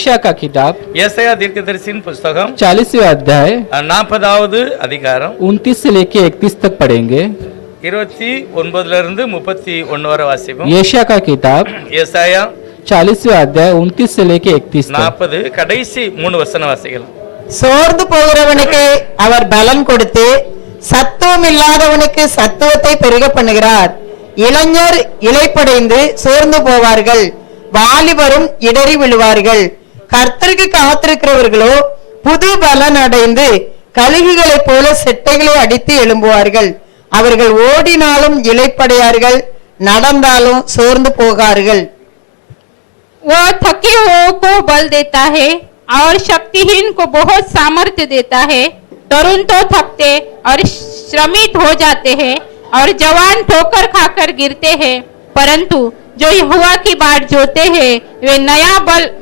यशाया का किताब ஏசாயா தீர்க்கதரிசியின் புஸ்தகம் 40वें अध्याय 40வது அதிகாரம் 29 से लेके 31 तक पढ़ेंगे। 29 இருந்து 31 வரை வாசிப்போம்। यशाया का किताब ஏசாயா 40वें अध्याय 29 से लेके 31 तक। 40 கடைசி 3 வசனம் வாசிக்கலாம்। சோர்ந்து போகிறவனுக்கு அவர் பலன் கொடுத்து சத்துவம் இல்லாதவனுக்கு சத்துவத்தை பெருக பண்ணுகிறார். இளைஞர் இளைப்படைந்து சோர்ந்து போவார்கள், வாலிபரும் இடறி விழுவார்கள். கர்த்தருக்கு காத்திருக்கிறவர்களோ புது பலன் அடைந்து கழுகுகளைப் போல செட்டைகளை அடித்து எழும்புவார்கள். அவர்கள் ஓடினாலும் இளைப்படையார்கள், நடந்தாலும் சோர்ந்து போகார்கள். वह थके हुओं को बल देता है और शक्तिहीन को बहुत सामर्थ्य देता है। तरुण तो थकते और श्रमित हो जाते हैं और जवान ठोकर खाकर गिरते हैं, परंतु जो यहोवा की बाट जोते हैं वे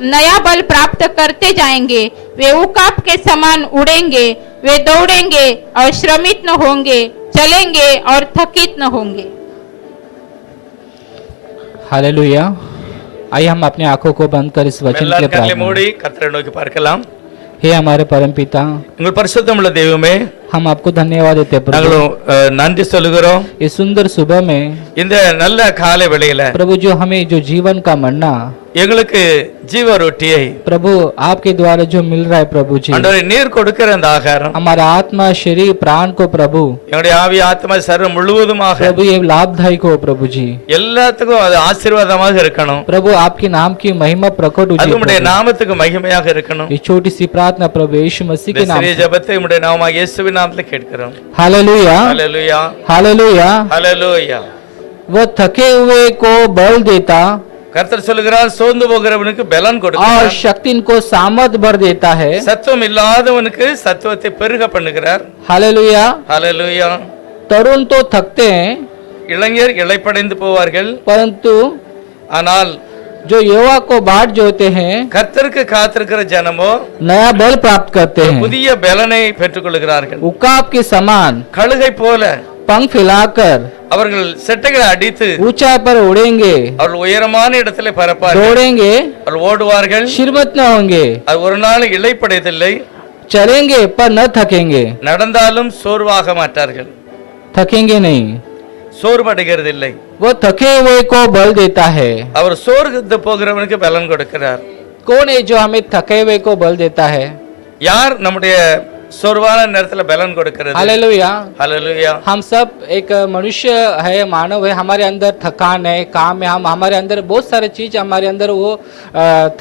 नया बल प्राप्त करते जाएंगे। वे उकाब के समान उड़ेंगे, वे दौड़ेंगे और श्रमित न होंगे, चलेंगे और थकित न होंगे। हालेलुया। आइए हम अपनी आंखों को बंद कर इस वचन के கண்களை மூடி கர்த்தரை நோக்கி பார்க்கலாம்। हे हमारे परम पिता, உங்கள் பரிசுத்தமுள்ள தெய்வமே, हम आपको धन्यवाद देते हैं प्रभु। நாங்களும் நன்றி சொல்லுகிறோம்। इस सुंदर सुबह में இந்த நல்ல காலை வேளையில प्रभु जो हमें जो जीवन का मन्ना எங்களுக்கு ஜீவ ரொட்டியை प्रभु आपके द्वारा जो मिल रहा है प्रभु जी, ஆண்டவரே நீர் கொடுக்கிற அந்த ஆகாரம் हमारा आत्मा शरीर प्राण को प्रभु எங்களுடைய ஆவி ஆத்மா சரீரம் முழுவதுமாக प्रभु ये लाभदायक हो प्रभु जी। எல்லாத்துக்கும் அது ஆசீர்வாதமாக இருக்கணும்। प्रभु आपके नाम की महिमा प्रकट हो அது உம்முடைய प्रभु। நாமத்துக்கு மகிமையாக இருக்கணும்। ये छोटी सी प्रार्थना प्रभु यीशु मसीह के இந்த नाम சிறிய से। ஜெபத்தை உம்முடைய நாமமாக இயேசுவின் நாமத்தில் கேட்கிறோம்। हालेलुया ஹalleluya हालेलुया। ஹalleluya। वो थके हुए को बल देता கர்த்தர் சொல்லுகிறார், சோர்ந்து போகிறவனுக்கு பலன் और கொடுக்கிறார், शक्ति इनको सामर्थ भर देता है। சத்துவம் இல்லாதவனுக்கு சத்துவத்தை பெருக பண்ணுகிறார்। हालेलुया। ஹalleluya। तरुण तो थकते हैं இளைஞர் இளைப்படைந்து போவார்கள், परंतु ஆனால் जो युवा को बाट जोते हैं கர்த்தருக்கு காத்திருக்கிற ஜனமோ नया बल प्राप्त करते हैं। புதிய பலனை பெற்றுக் கொள்கிறார்கள்। उकाब के समान கழுகை போல पंख फैलाकर அவர்கள் செட்டைகளை அடித்து ऊंचाई पर उड़ेंगे, அவர்கள் உயரமான இடத்திலே பறப்பார்கள், दौड़ेंगे, அவர்கள் ஓடுவார்கள், शिरमत न होंगे, அது ஒரு நாள் இளைப்படையதில்லை, चलेंगे पर न थकेंगे, நடந்தாலும் சோர்வாக மாட்டார்கள், थकेंगे नहीं। சோர்வடைகிறதில்லை। वो थके हुए को बल देता है। அவர் சோர்ந்து போகிறவனுக்கு பலன் கொடுக்கிறார்। कौन है जो हमें थके हुए को बल देता है? யார் நம்முடைய சோர்வான நேரத்துல பலன் கொடுக்கிறது? हालेलुया। ஹalleluya। हम सब एक मनुष्य है, मानव है, हमारे अंदर थकान है, काम है, हम हमारे अंदर बहुत सारे चीज हमारे अंदर वो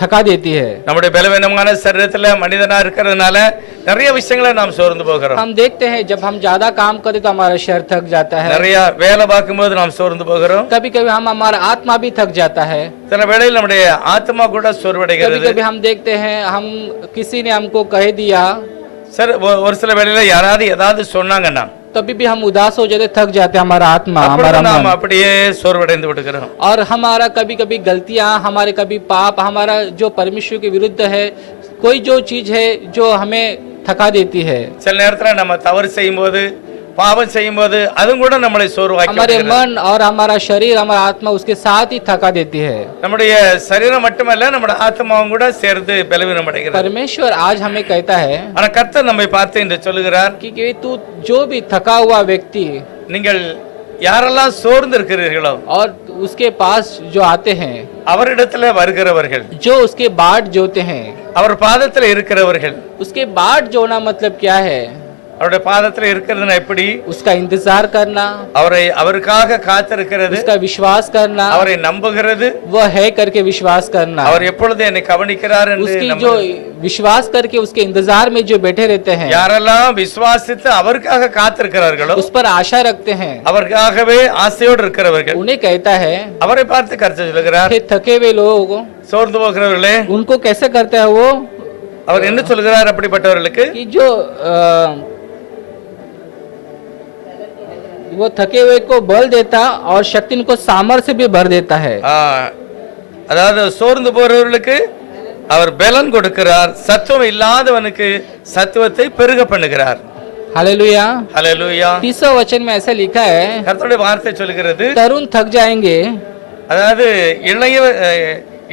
थका देती है। நம்முடைய பலவீனமான சரீரத்துல மனிதனா இருக்கிறதுனால நிறைய விஷயங்களை நாம் சோர்ந்து போகிறோம்। हम देखते हैं जब हम ज्यादा काम करते तो हमारा शरीर थक जाता है, நிறைய வேலை பார்க்கும்போது நாம் சோர்ந்து போகிறோம்। कभी कभी हम हमारा आत्मा भी थक जाता है, சில வேளையில் நம்முடைய ஆத்மா கூட कभी சோர்வடைகிறது। कभी हम देखते हैं हम किसी ने हमको कह दिया சரி, ஒரு சில வேளையில யாராவது ஏதாவது சொன்னாங்கன்னா तभी भी हम उदास हो जाते, थक जाते हमारा आत्मा हमारा அப்பொழுது நாம் मन। அப்படியே சோர்வடைந்து விடுகிறோம்। और हमारा कभी कभी गलतियां, हमारे कभी पाप, हमारा जो परमेश्वर के विरुद्ध है, कोई जो चीज है जो हमें थका देती है। சில நேரத்துல நம்ம தவறு செய்யும்போது, பாவம் செய்யும்போது அதுவும் கூட நம்மளை சோர்வாக்கி हमारे விடுகிறது। मन और हमारा शरीर, हमारा आत्मा उसके साथ ही थका देती है। நம்முடைய சரீரம் மட்டுமல்ல, நம்முடைய ஆத்மாவும் கூட சேர்ந்து பலவீனம் அடைகிறது। परमेश्वर आज हमें कहता है ஆனா கர்த்தர் நம்மை பார்த்து என்று சொல்லுகிறார், कि तू जो भी थका हुआ व्यक्ति நீங்கள் யாரெல்லாம் சோர்ந்து இருக்கிறீர்களோ और उसके पास जो आते हैं, அவரிடத்துல வருகிறவர்கள், जो उसके बाट जोते हैं, அவர் பாதத்துல இருக்கிறவர்கள், उसके बाट जोना मतलब क्या है? அவருடைய பாதத்துல இருக்கிறதுனா எப்படி? उसका इंतजार करना, அவருக்காக காத்திருக்கிறது, उसका विश्वास करना, அவரை நம்புகிறது, वो है करके विश्वास करना, அவர் எப்பொழுது என்னை கவனிக்கிறார் என்று उसकी जो विश्वास करके उसके इंतजार में जो बैठे रहते हैं, யாரெல்லாம் விசுவாசித்து அவருக்காக காத்திருக்கிறார்களோ, उस पर आशा रखते हैं, அவருக்காகவே ஆசையோடு இருக்கிறவர்கள், उन्हें कहता है அவரை பார்த்து கர்த்தர் சொல்லுகிறார், कि थके हुए लोग சோர்ந்து போகிறவர்களே, उनको कैसे करता है वो, அவர் என்ன சொல்லுகிறார் அப்படிப்பட்டவர்களுக்கு? कि जो वो थके हुए को बल देता और शक्ति इनको सामर्थ्य भी भर देता है। அதாவது சோர்ந்து போறவர்களுக்கு அவர் பலன் கொடுக்கிறார், சத்துவம் இல்லாதவனுக்கு சத்துவத்தை பெருக பண்ணுகிறார்। हालेलुया। ஹalleluya। 30 वचन में ऐसा लिखा है, கர்த்தருடைய வார்த்தை சொல்கிறது, तरुण थक जाएंगे, அதாவது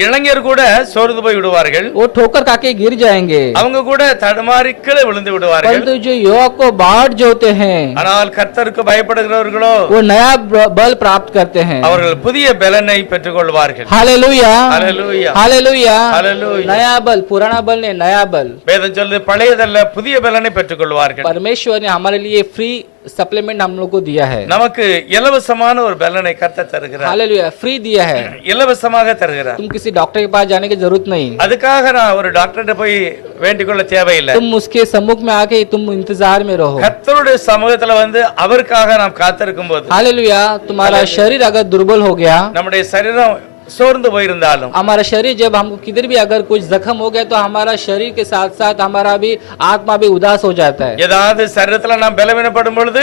இளைஞர் கூட சோர்ந்து போய் விடுவார்கள், वो ठोकर खाके गिर जाएंगे। அவங்க கூட தடுமாறி கீழே விழுந்து விடுவார்கள். परंतु जो युवक को बाढ़ जोते हैं ஆனால் கர்த்தருக்கு பயப்படுகிறவர்களோ वो नया बल प्राप्त करते हैं। அவர்கள் புதிய பலனை பெற்றுக் கொள்வார்கள். Hallelujah hallelujah hallelujah hallelujah. नया बल, पुराना बल नहीं, नया बल। வேதம் சொல்லுது பழையதல்ல புதிய பலனை பெற்றுக் கொள்வார்கள். परमेश्वर ने हमारे लिए फ्री सप्लीमेंट हम लोग को दिया है। நமக்கு இலவசமான ஒரு பலனை கர்த்தர் தருகிறார். हालेलुया फ्री दिया है। இலவசமாக தருகிறார். तुम किसी डॉक्टर के पास जाने की जरूरत नहीं, அதுக்காக நான் ஒரு டாக்டர்கிட்ட போய் வேண்டிக் கொள்ள தேவையில்லை. तुम उसके सम्मुख में आके तुम इंतजार में रहो। கர்த்தருடைய சமூகத்துல வந்து அவருக்காக நாம் காத்திருக்கும் போது हालेलुया तुम्हारा शरीर अगर दुर्बल हो गया, நம்முடைய சரீரம் சோர்ந்து போயிருந்தாலும், हमारा शरीर जब हमको किधर भी अगर कुछ जख्म हो गया तो हमारा शरीर के साथ साथ हमारा भी आत्मा भी उदास हो जाता है। ஏதாவது சரீரத்துல நாம் பலவீனப்படும் பொழுது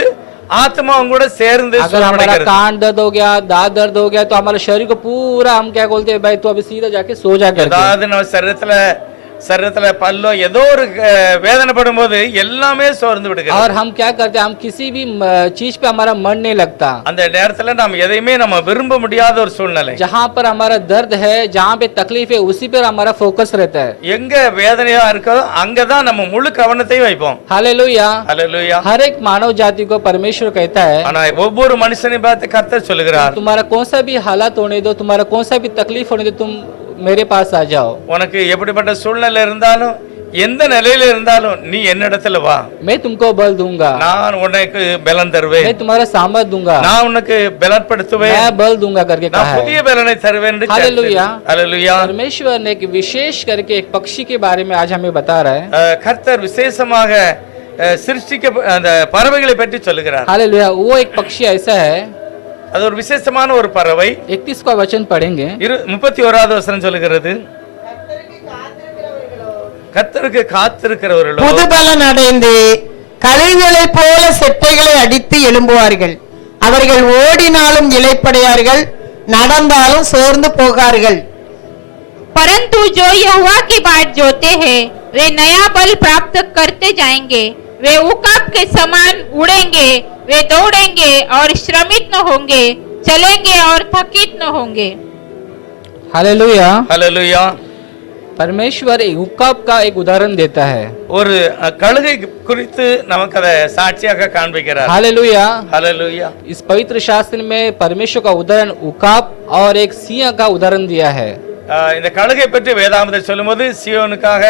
ஆத்மாவும் கூட சேர்ந்து अगर हमारा சோர்வடைகிறது. कान दर्द हो गया, दांत दर्द हो गया तो हमारे शरीर को पूरा हम क्या बोलते हैं, भाई तो अभी सीधा जाके सो जा करके। ஏதாவது நம்ம சரீரத்துல பல்லோ ஏதோ ஒரு வேதனைப்படும் போது எல்லாமே சோர்ந்து விடுகிறது. और हम क्या करते हैं, हम किसी भी चीज पे हमारा मन नहीं लगता। அந்த நேரத்துல நாம் எதையுமே நம்ம விரும்ப முடியாத ஒரு சூழ்நிலை. जहाँ पर हमारा दर्द है, जहाँ पे तकलीफ है, उसी पर हमारा फोकस रहता है। எங்க வேதனையா இருக்கோ அங்கதான் நம்ம முழு கவனத்தையும் வைப்போம். हालेलुया அல்லேலூயா. हर एक मानव जाति को परमेश्वर कहता है, ஆனா ஒவ்வொரு மனுஷனையும் பார்த்து கர்த்தர் சொல்லுகிறார், तुम्हारा कौन सा भी हालात होने दो, तुम्हारा कौन सा भी तकलीफ होने दो, तुम मेरे पास आ जाओ। உனக்கு எப்படிப்பட்ட சூழ்நிலை இருந்தாலும் எந்த நிலையில இருந்தாலும் நீ என்னிடத்துல வா, मैं तुमको बल दूंगा, நான் உனக்கு பலன் தருவேன், मैं तुम्हारा सामर्थ दूंगा, நான் உனக்கு பலப்படுத்துவேன், मैं बल दूंगा करके நான் कहा புதிய है। பலனை தருவேன் என்று हालेलुया। அல்லேலூயா. परमेश्वर ने एक विशेष करके एक पक्षी के बारे में आज हमें बता रहा है। கர்த்தர் விசேஷமாக சிருஷ்டிக்க அந்த பறவைகளை பற்றி சொல்லுகிறார். हालेलुया वो एक पक्षी ऐसा है, அது ஒரு விசேஷமான ஒரு பறவை. 31 का वचन पढ़ेंगे। 31வது வசனம் சொல்லுகிறது, கர்த்தருக்கு காத்திருக்கிறவர்களோ புது பலன் அடைந்து கழுகுகளைப் போல செட்டைகளை அடித்து எழும்புவார்கள். அவர்கள் ஓடினாலும் இளைப்படையார்கள், நடந்தாலும் சோர்ந்து போகார்கள். परंतु जो यहोवा की बाट जोते हैं वे नया बल प्राप्त करते जाएंगे, वे उकाब के समान उड़ेंगे, वे दौड़ेंगे और श्रमित न होंगे, चलेंगे और थकित न होंगे। हालेलुया அல்லேலூயா. परमेश्वर एक उकाब का एक उदाहरण देता है। ஒரு கழுகை குறித்து நமக்கு அதை சாட்சியாக காண்பிக்கிறார். हालेलुया அல்லேலூயா. इस पवित्र शास्त्र में परमेश्वर का उदाहरण उकाब और एक सिंह का उदाहरण दिया है। இந்த கழுகை பற்றி வேதாகமத்தில் சொல்லும்போது சியோனுக்காக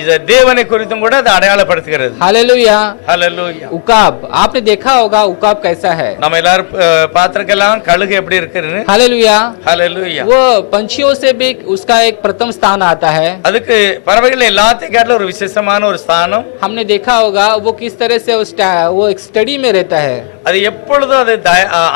இது தேவனை குறித்தும் கூட அதை அடையாளப்படுத்துகிறது. हालेलुया அல்லேலூயா. उकाब आपने देखा होगा उकाब कैसा है। நம்ம எல்லாரும் பார்த்திருக்கலாம் கழுகு எப்படி இருக்குன்னு. हालेलुया அல்லேலூயா. वो पंछियों से भी उसका एक प्रथम स्थान आता है। அதுக்கு பறவைகள் எல்லாத்தையும் காட்டிலும் ஒரு விசேஷமான ஒரு ஸ்தானம். हमने देखा होगा वो किस तरह से वो एक स्टडी में रहता है அது எப்பொழுதும் அது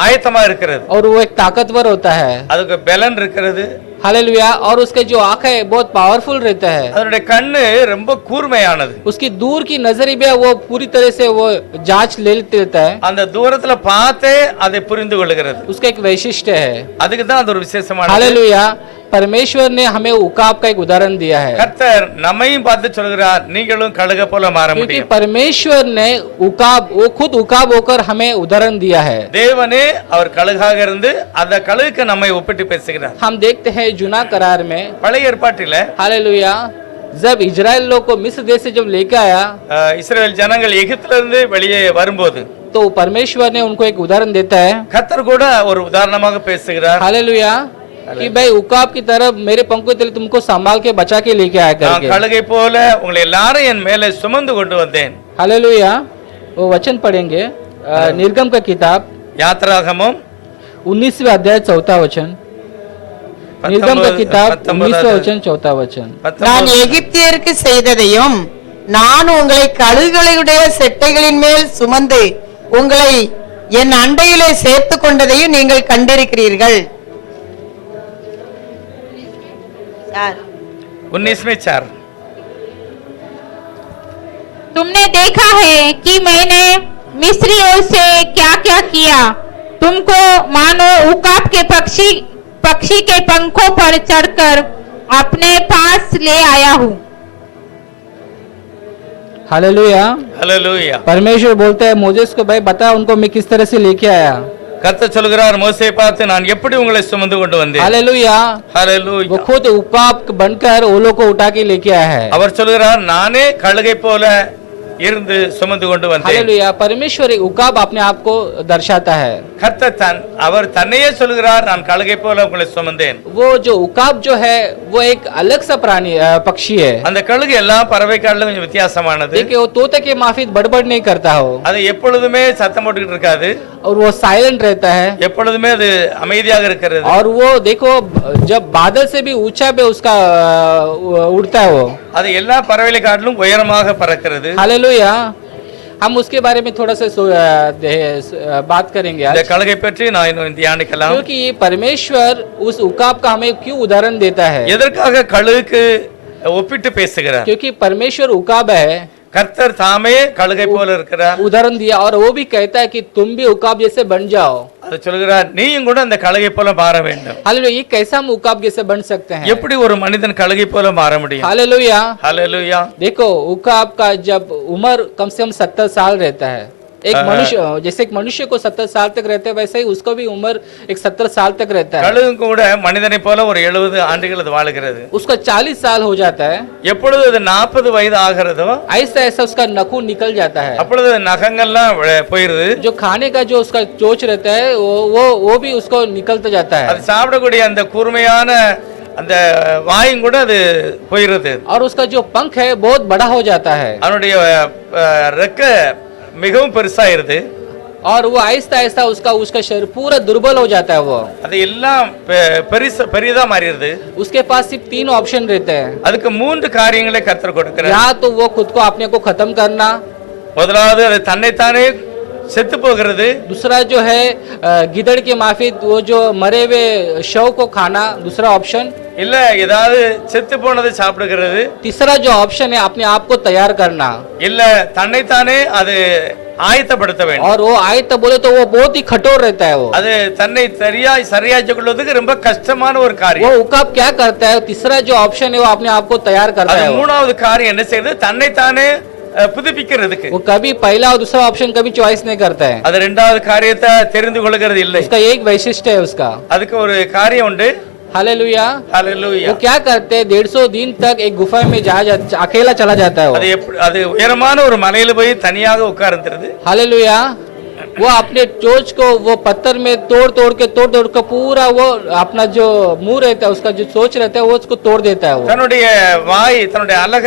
ஆயத்தமா இருக்கிறது. और वो एक ताकतवर होता है। அதுக்கு பலன் இருக்கிறது. हालेलुया और उसके जो आंखें है बहुत पावरफुल रहता है। அதனுடைய கண்ணு ரொம்ப கூர்மையானது. उसकी दूर की नजर भी वो पूरी तरह से वो जांच ले लेता है। அந்த தூரத்துல பார்த்தே அதை புரிந்து கொள்கிறது. उसका एक वैशिष्ट्य है। அதுக்கு தான் அது ஒரு விசேஷமானது. हालेलुया परमेश्वर ने हमें उकाब का एक उदाहरण दिया है, கர்த்தர் நம்மையும் பார்த்து சொல்கிறார், நீங்களும் கழுகை போல மாற क्योंकि முடியும். परमेश्वर ने उकाब वो खुद उकाब होकर हमें उदाहरण दिया है। தேவனே அவர் கழுகாக இருந்து அந்த கழுகுக்கு நம்மை ஒப்பிட்டு பேசுகிறார். हम देखते हैं जुना करार में பழைய ஏற்பாட்டில हालेलुया जब इजराइल लोग को मिस्र देश से जब लेके आया இஸ்ரவேல் ஜனங்கள் எகிப்தில இருந்து வெளியே வரும்போது तो परमेश्वर ने उनको एक उदाहरण देता है। கர்த்தர் கூட ஒரு உதாரணமாக பேசுகிறார். हालेलुया कि भाई उकाब की तरफ मेरे पंखों तले तुमको संभाल के बचा के लेके आया நான் करके। கழுகை போல உங்களை எல்லாரும் என் மேலே சுமந்து கொண்டு வந்தேன். हालेलुया वो वचन पढ़ेंगे निर्गम का किताब யாத்ராகமம் 19वें अध्याय 4था वचन। निर्गम का किताब 19वां वचन 4था वचन। நான் எகிப்தியருக்கு செய்ததையும் நான் உங்களை கழுகுகளுடைய செட்டைகளின் மேல் சுமந்து உங்களை என் அண்டையிலே சேர்த்து கொண்டதையும் நீங்கள் கண்டிருக்கிறீர்கள். 19:4 तुमने देखा है कि मैंने मिस्रियों से क्या क्या किया, तुमको मानो उकाब के पक्षी के पंखों पर चढ़कर अपने पास ले आया हूँ। हालेलुया அல்லேலூயா. परमेश्वर बोलता है मोजेस को भाई बता उनको मैं किस तरह से लेके आया। கர்த்தர் சொல்கிறார் மோசேயை பார்த்து நான் எப்படி உங்களை சுமந்து கொண்டு வந்தேன். हालेलुया। ஹalleluya. वो खुद उकाब बनकर वो लोग को उठा के लेके आया है। அவர் சொல்கிறார் நானே கழுகை போல இருந்து சுமந்து கொண்டு வந்தேன். हालेलुया। परमेश्वर एक उकाब अपने आप को दर्शाता है। கர்த்தர் அவர் தன்னையே சொல்கிறார் நான் கழுகை போல உங்களை சுமந்தேன். वो जो उकाब जो है वो एक अलग सा प्राणी पक्षी है। அந்த கழுகு எல்லா பறவை காட்டிலும் கொஞ்சம் வித்தியாசமானது. देखिए वो तोते के माफिक बड़बड़ नहीं करता हो, அது எப்பொழுதுமே சத்தம் போட்டுக்கிட்டு இருக்காது. और वो साइलेंट रहता है, எப்பொழுதுமே அது அமைதியாக இருக்கிறது. और वो देखो जब बादल से भी ऊंचा पे उसका उड़ता है वो। அது எல்லா பறவைகளை காட்டிலும் உயரமாக பறக்கிறது. हालेलुया। हम उसके बारे में थोड़ा सा बात करेंगे இந்த आज, கழுகை பற்றி நான் இன்னும் தியானிக்கலாம். क्योंकि ये परमेश्वर उस उकाब का हमें क्यों उदाहरण देता है। எதற்காக கழுகுக்கு ஒப்பிட்டு பேசுகிறார்? क्योंकि परमेश्वर उकाब है, கர்த்தர் தாமே கழுகை போல இருக்கிறார். उदाहरण दिया, और वो भी कहता है कि तुम भी उकाब जैसे बन जाओ। அது சொல்கிறார் நீயும் கூட அந்த கழுகை போல மாற வேண்டும். हालेलुया। ये कैसा हम उकाब जैसे बन सकते हैं? எப்படி ஒரு மனிதன் கழுகை போல மாற முடியும்? हालेलुया। ஹalleluya. देखो उकाब का जब उम्र कम से कम 70 साल रहता है, एक मनुष्य जैसे एक मनुष्य को 70 साल तक रहते हैं, वैसे ही उसको भी उम्र एक 70 साल तक रहता है। கழுகு கூட மனிதனை போல ஒரு 70 ஆண்டுகள் அது வாழுகிறது. उसका 40 साल हो जाता है, எப்பொழுது அது 40 வயது ஆகிறதோ ऐसा ऐसा उसका नखून निकल जाता है, அப்பொழுது நகங்கள்லாம் போயிருது. जो खाने का जो उसका चोच रहता है वो भी उसको निकलता जाता है, அது சாப்பிடக்கூடிய அந்த கூர்மையான அந்த வாயும் கூட அது போயிருது. और उसका जो पंख है बहुत बड़ा हो जाता है, அவனுடைய ரெக்க மிகவும் பெருசாயிருது. और वो आहिस्ता आहिस्ता उसका शरीर पूरा दुर्बल हो जाता है। वो அது எல்லாம் பெரிதா மாறிடுது. उसके पास सिर्फ 3 ऑप्शन रहते हैं, அதுக்கு 3 காரியங்களை கர்த்தர் கொடுக்கிறார். या तो वो खुद को अपने को खत्म करना, முதலாவது அது தன்னைத்தானே செத்து போகிறது. दूसरा जो है गिदड़ के माफिक वो जो मरे हुए शव को खाना, दूसरा ऑप्शन, இல்ல ஏதாவது செத்து போனதை சாப்பிடுகிறது. तीसरा जो ऑप्शन है अपने आप को तैयार करना, இல்ல தன்னைத்தானே அது ஆயத்தப்படுத்த வேண்டும். और वो आए तो बोले तो वो बहुत ही कठोर रहता है। वो அது தன்னை சரியாச்சு கொள்வதற்கு ரொம்ப கஷ்டமான ஒரு वो காரியம். उकाब क्या करता है? तीसरा जो ऑप्शन है वो अपने आप को तैयार करता அது है। மூணாவது காரியம் என்ன செய்யுது? தன்னைத்தானே புதுப்பிக்கிறதுக்கு. वो कभी पहला और दूसरा ऑप्शन कभी चॉइस नहीं करता है, அது ரெண்டாவது காரியத்தை தெரிந்து கொள்கிறது இல்லை. उसका एक वैशिष्ट्य है उसका। அதுக்கு ஒரு காரியம் உண்டு. हालेलुया। ஹalleluya. वो क्या करते हैं? 150 दिन तक एक गुफा में अकेला चला जाता है वो। அது உயரமான ஒரு மலையில போய் தனியாக உட்கார்ந்துருது. हालेलुया। वो अपने चोच को वो पत्थर में तोड़ तोड़ के पूरा वो अपना जो मुंह रहता है, उसका जो चोच रहता है वो उसको तोड़ देता है। वो தன்னுடைய வாய் தன்னுடைய அலக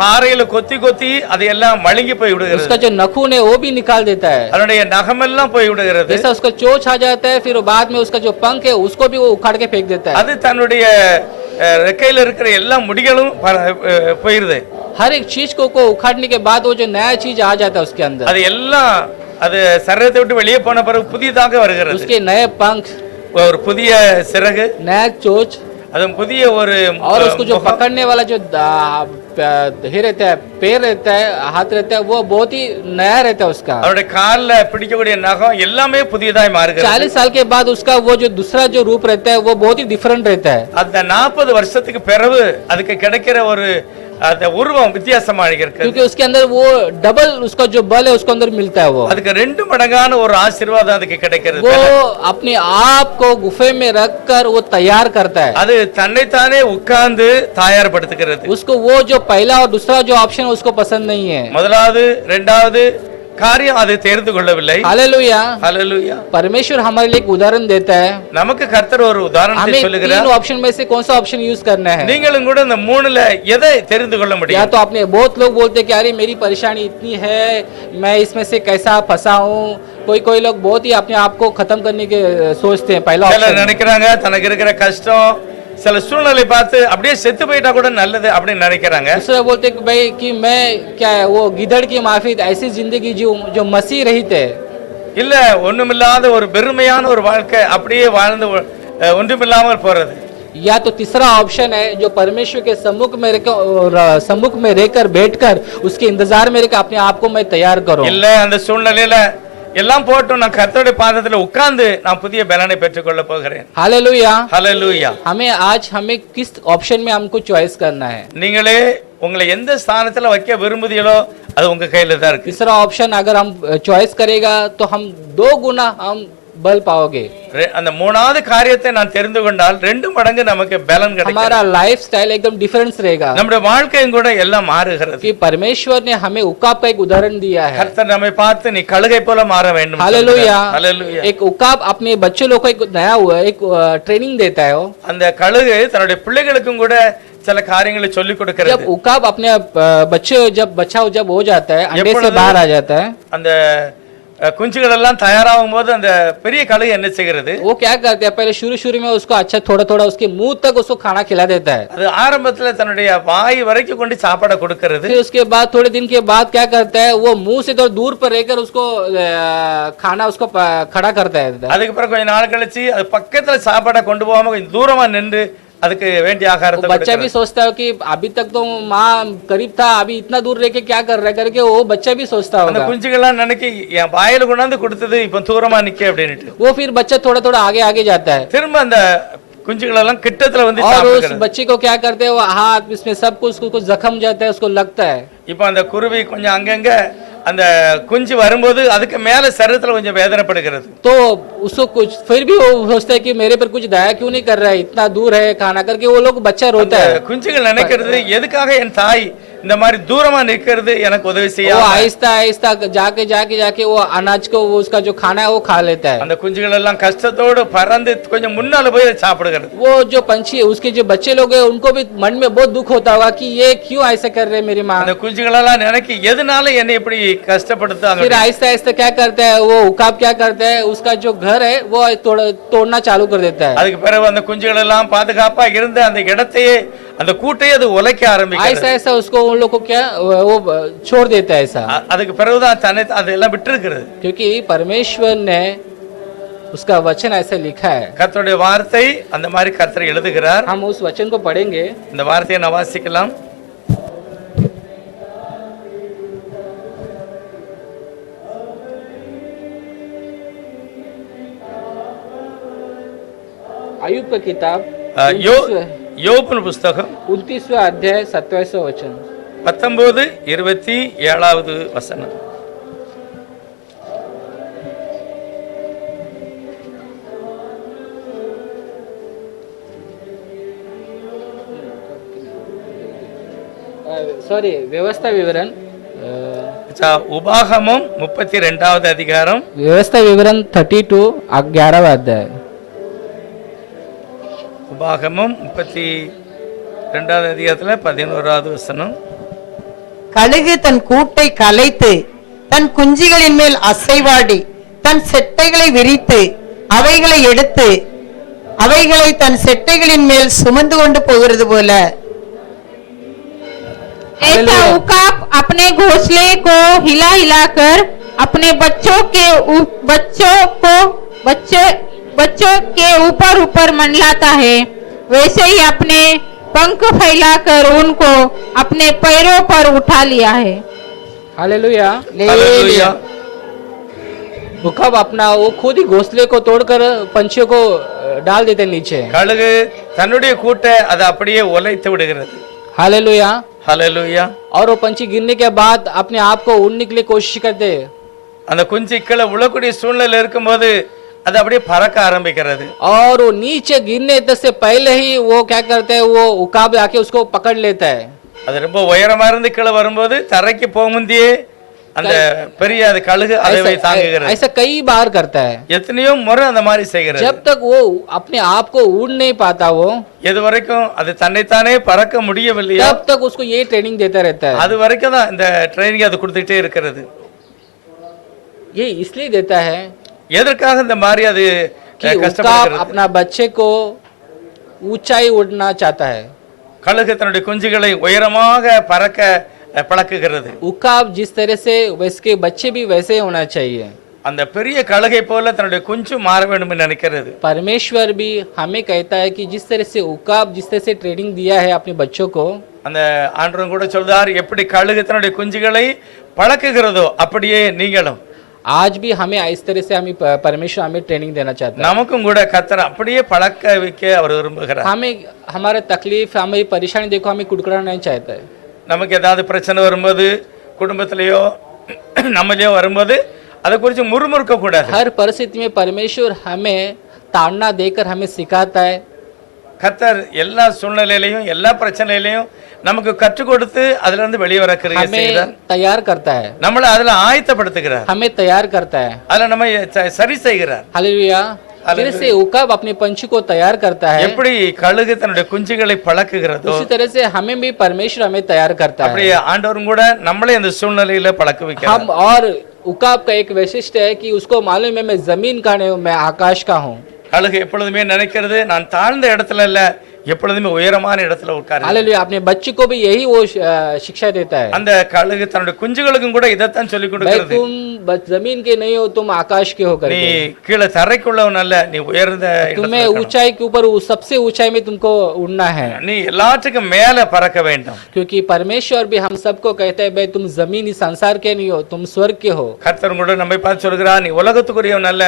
பாறையில கொத்தி கொத்தி அதையெல்லாம் மழுங்கி போய் விடுகிறது. उसका जो नखून है वो भी निकाल देता है, அதனுடைய நகமெல்லாம் போய் விடுகிறது. जैसा उसका चोच आ जाता है, फिर बाद में उसका जो पंख है उसको भी वो उखाड़ के फेंक देता है। அது தன்னுடைய ரெக்கையில இருக்கிற எல்லா முடிகளும் போயிருது. हर एक चीज को उखाड़ने के बाद वो जो नया चीज आ जाता है उसके अंदर, அது எல்லாம் அது சரீரத்தை விட்டு வெளியே போன பிறகு புதிதாக வருகிறது. उसके नए पंख, ஒரு புதிய சிறகு, नया चोच, அது புதிய ஒரு और उसको जो पकड़ने वाला जो हे रहता है, पैर रहता है, हाथ रहता है, वो बहुत ही नया रहता है उसका। அவருடைய கால்ல பிடிக்கக்கூடிய நகம் எல்லாமே புதியதாய் மாறுகிறது. 40 साल के बाद उसका वो जो दूसरा जो रूप रहता है वो बहुत ही डिफरेंट रहता है। அந்த 40 வருஷத்துக்கு பிறகு அதுக்கு கிடைக்கிற ஒரு அந்த உருவம் வித்தியாசமாக இருக்கு. क्योंकि उसके अंदर वो डबल उसका जो बल है उसको अंदर मिलता है। वो அதுக்கு 2 மடங்கான ஒரு ஆசீர்வாதம் அதுக்கு கிடைக்கிறது. वो अपने आप को गुफे में रखकर वो तैयार करता है, அது தன்னைத்தானே உட்கார்ந்து தயார்படுத்துகிறது. उसको वो जो पहला और दूसरा जो ऑप्शन है उसको पसंद नहीं है। முதலாவது இரண்டாவது காரியம் அது தேர்ந்து கொள்ளவில்லை. हालेलुया। ஹalleluya. परमेश्वर हमारे लिए एक उदाहरण देता है, நமக்கு கர்த்தர் ஒரு உதாரணத்தை हमें சொல்லுகிறார். 3 ऑप्शन में से कौन सा ऑप्शन यूज करना है। நீங்களும் கூட இந்த மூணுல எதை தெரிந்து கொள்ள या முடியும்? तो आपने बहुत लोग बोलते हैं कि अरे मेरी परेशानी इतनी है, मैं इसमें से कैसा फंसा हूँ। कोई लोग बहुत ही अपने आप को खत्म करने के सोचते हैं। पहला சிலர் ऑप्शन, நினைக்கிறாங்க தனக்கு இருக்கிற கஷ்டம் சில சூழ்நிலை பார்த்து அப்படியே செத்து போயிட்டா கூட நல்லது அப்படின்னு நினைக்கிறாங்க. दूसरा बोलते हैं कि भाई कि मैं क्या है, वो गिदड़ की माफी ऐसी जिंदगी जो मसीह रहित है। இல்ல ஒண்ணுமில்லாத ஒரு பெருமையான ஒரு வாழ்க்கை அப்படியே வாழ்ந்து ஒன்றுமில்லாமல் போறது. या तो तीसरा ऑप्शन है जो परमेश्वर के सम्मुख में रहकर बैठकर उसके इंतजार में रहकर अपने आप को मैं तैयार करूं। இல்ல அந்த சூழ்நிலையில எல்லாம் போட்டும் நான் கர்த்தருடைய பாதத்துல உட்கார்ந்து நான் புதிய பலனை பெற்றுக்கொள்ள போகிறேன். हालेलुया। ஹalleluya. हमें किस ऑप्शन में हमको चॉइस करना है। நீங்களே உங்களை எந்த ஸ்தானத்துல வைக்க விரும்புதீங்களோ அது உங்க கையில தான் இருக்கு. तीसरा ऑप्शन अगर हम चॉइस करेगा तो हम 2 गुना हम बल पाओगे। அந்த மூணாவது காரியத்தை நான் தெரிந்து கொண்டால் 2 மடங்கு நமக்கு பலன் கிடைக்கும். हमारा लाइफ स्टाइल एकदम डिफरेंस रहेगा நம்முடைய வாழ்க்கையும் கூட எல்லாம் மாறுகிறது. कि परमेश्वर ने हमें उकाब का एक उदाहरण दिया है। கர்த்தர் நம்மை பார்த்து நீ கழுகை போல மாற வேண்டும். हालेलुया। हालेलुया। एक उकाब अपने बच्चों लोग को एक नया एक ट्रेनिंग देता है। அந்த கழுகு தன்னுடைய பிள்ளைகளுக்கும் கூட சில காரியங்களை சொல்லி கொடுக்கிறது. जब उकाब अपने बच्चे जब हो जाता है, अंडे से बाहर आ जाता है, அந்த குஞ்சுகள் எல்லாம் தயாராகும் போது அந்த பெரிய கழுகு என்ன செய்கிறது? वो क्या करते हैं, पहले शुरू में उसको अच्छा थोड़ा उसके मुंह तक उसको खाना खिला देता है। அது ஆரம்பத்துல தன்னுடைய வாய் வரைக்கும் கொண்டு சாப்பாட கொடுக்கிறது. फिर उसके बाद थोड़े दिन के बाद क्या करता है, वो मुंह से तो दूर पर रहकर उसको खाना उसको खड़ा करता है। அதுக்கு பிறகு கொஞ்ச நாள் கழிச்சு அது பக்கத்துல சாப்பாட கொண்டு போகாம கொஞ்சம் தூரமா நின்று அதுக்கு வேண்டிய ஆகாரத்தை बच्चा भी सोचता है कि अभी तक तो माँ करीब था, अभी इतना दूर रह के क्या कर रहा है करके वो बच्चा भी सोचता அந்த होगा। குஞ்சுகள்லாம் நினைக்கி என் வாயில கொண்டாந்து கொடுத்தது இப்ப தூரமா நிக்க அப்படின்னுட்டு वो फिर बच्चा थोड़ा आगे जाता है திரும்ப அந்த குஞ்சுகள் எல்லாம் கிட்டத்துல வந்து और उस சாப்பிடுகிறது. बच्चे को क्या करते हैं, वो हाथ इसमें सब कुछ उसको जख्म जाता है, उसको लगता है। இப்ப அந்த குருவி கொஞ்சம் அங்கங்க அந்த குஞ்சு வரும்போது அதுக்கு மேல சரீரத்துல கொஞ்சம் வேதனைப்படுகிறது. तो उसको कुछ फिर भी वो सोचता है कि मेरे पर कुछ दया क्यों नहीं कर रहा है, इतना दूर है खाना करके वो लोग बच्चा रोता है। குஞ்சுகள் நினைக்கிறது எதுக்காக என் தாய் இந்த மாதிரி தூரமா நிக்கிறது எனக்கு உதவி वो செய்ய. आहिस्ता जाके वो अनाज को वो उसका जो खाना है वो खा लेता है। அந்த குஞ்சுகள் எல்லாம் கஷ்டத்தோடு பறந்து கொஞ்சம் முன்னால போய் சாப்பிடுகிறது. वो जो पंछी है उसके जो बच्चे लोग हैं उनको भी मन में बहुत दुख होता होगा कि ये क्यों ऐसा कर रहे हैं मेरी माँ। அந்த குஞ்சுகள் எல்லாம் நினைக்கி எதனால என்னை இப்படி கஷ்டப்படுத்தாங்க. फिर आहिस्ता क्या करता है, वो उकाब क्या करता है, उसका जो घर है वो तोड़ना चालू कर देता है। அதுக்கு பிறகு அந்த குஞ்சுகள் எல்லாம் பாதுகாப்பா இருந்த அந்த இடத்தையே அந்த கூட்டையே அது உலைக்க ஆரம்பிக்கிறது. ऐसा उसको उन लोगों को क्या वो छोड़ देता है ऐसा। அதுக்கு பிறகுதான் தன்னை அதெல்லாம் விட்டுருக்கிறது. क्योंकि परमेश्वर ने उसका वचन ऐसा लिखा है। கர்த்தருடைய வார்த்தை அந்த மாதிரி கர்த்தர் எழுதுகிறார். हम उस वचन को पढ़ेंगे। இந்த வார்த்தையை நான் வாசிக்கலாம். अय्यूब की किताब யோபின் புஸ்தகம் 29वां अध्याय 27वां वचन 19:27 வசனம். सॉरी व्यवस्था विवरण உபாகமம் 32வது அதிகாரம் व्यवस्था विवरण 32 11वां अध्याय। உபாகமம் 32வது அதிகாரத்துல 11வது வசனம். கழுகு தன் கூட்டை கலைத்து தன் குஞ்சுகளின் மேல் அசைவாடி தன் செட்டைகளை விரித்து அவைகளை எடுத்து அவைகளை தன் செட்டைகளின் மேல் சுமந்து கொண்டு போகிறது போல ऐसा उकाब अपने घोंसले को हिला अपने बच्चों के ऊपर मंडलाता है, वैसे ही अपने पंख फैलाकर उनको अपने पैरों पर उठा लिया है। हालेलुया। हालेलुया। उकाब अपना वो खुद ही घोंसले को तोड़कर पंछियों को डाल देते नीचे। கழுகு தன்னுடைய கூட்டை அதை அப்படியே உலைத்து விடுகிறது. हालेलुया। हालेलुया। और वो पंछी गिरने के बाद अपने आप को उड़ने के लिए कोशिश करते। அந்த குஞ்சு கீழே விழக்கூடிய சூழ்நிலை இருக்கும்போது அது அப்படியே பறக்க ஆரம்பிக்கிறது. और वो नीचे गिरने से पहले ही वो क्या करते हैं, वो उकाब आके उसको पकड़ लेता है। அது ரொம்ப உயரமா இருந்து கீழே வரும்போது தரைக்கு போகும்போதே அந்த பெரிய அது கழுகு அதை தாங்குகிறது. ऐसा कई बार करता है, எத்தனையோ முறை அந்த மாதிரி செய்கிறது. जब तक वो अपने आप को उड़ नहीं पाता वो எது வரைக்கும் அது தன்னைத்தானே பறக்க முடியவில்லையோ तब तक उसको ये ट्रेनिंग देता रहता है। அது வரைக்கும் தான் இந்த ட்ரைனிங் அது கொடுத்துட்டே இருக்கிறது. ये इसलिए देता है எதற்காக இந்த மாதிரி அது कि उकाब கஷ்டப்படுகிறது. अपना बच्चे को ऊंचाई उड़ना चाहता है। கழுகு தன்னுடைய குஞ்சுகளை உயரமாக பறக்க பழக்குகிறது. उकाब जिस तरह से उसके बच्चे भी वैसे होना चाहिए। அந்த பெரிய கழுகை போல தன்னுடைய குஞ்சு மாற வேண்டும் என்று நினைக்கிறது. परमेश्वर भी हमें कहता है कि जिस तरह से उकाब जिस तरह से ट्रेनिंग दिया है अपने बच्चों को, அந்த ஆண்டவரும் கூட சொல்றார், எப்படி கழுகு தன்னுடைய குஞ்சுகளை பழக்குகிறதோ அப்படியே நீங்களும். आज भी हमें इस तरह से हमें परमेश्वर हमें ट्रेनिंग देना चाहता है। நமக்கும் கூட கர்த்தர் அப்படியே பழக்க வைக்க அவர் விரும்புகிறார். हमें हमारा तकलीफ हमें परेशानी देखो हमें कुड़कुड़ा नहीं चाहता है। நமக்கு ஏதாவது பிரச்சனை வரும்போது குடும்பத்திலேயோ நம்மளையோ வரும்போது அதை குறித்து முறுமுறுக்க கூடாது. हर परिस्थिति में परमेश्वर हमें ताड़ना देकर हमें सिखाता है. கர்த்தர் எல்லா சூழ்நிலையிலையும் எல்லா பிரச்சனையிலையும் நமக்கு கற்றுக் கொடுத்து அதுல இருந்து வெளியே வர கிரியை செய்கிறார். हमें तैयार करता है, நம்மள அதுல ஆயத்தப்படுத்துகிறார், हमें तैयार करता है. அதுல நம்ம சரி செய்கிறார். हालेलुया. फिर से उकाब अपने पंछी को तैयार करता है. எப்படி கழுகு தன்னுடைய குஞ்சுகளை பழக்குகிறதோ उसी तरह से हमें भी परमेश्वर हमें तैयार करता है. அப்படி ஆண்டவரும் கூட நம்மளே அந்த சூழ்நிலையில பழக்க வைக்கிறார். हम और उकाब का एक वैशिष्ट है कि उसको मालूम है मैं जमीन का नहीं हूँ, मैं आकाश का हूँ. கழுகு எப்பொழுதுமே நினைக்கிறது நான் தாழ்ந்த இடத்துல இல்ல, எப்பொழுதுமே உயரமான இடத்துல உட்காரு. हालेलुया. अपने बच्चे को भी यही वो शिक्षा देता है. அந்த கழுகு தன்னுடைய குஞ்சுகளுக்கும் கூட இதைத்தான் சொல்லி भाई கொடுக்கிறது. तुम जमीन के नहीं हो, तुम आकाश के हो நீ करके. கீழே தரைக்குள்ளவன் அல்ல, நீ உயர்ந்த तुम्हें இடத்துல ऊंचाई के ऊपर सबसे ऊंचाई में तुमको उड़ना है. நீ எல்லாத்துக்கும் மேல பறக்க வேண்டும். क्योंकि परमेश्वर भी हम सबको कहते हैं भाई तुम जमीन इस संसार के नहीं हो, तुम स्वर्ग के हो. கர்த்தர் கூட நம்மை பார்த்து சொல்கிறார், நீ உலகத்துக்குரியவன் அல்ல,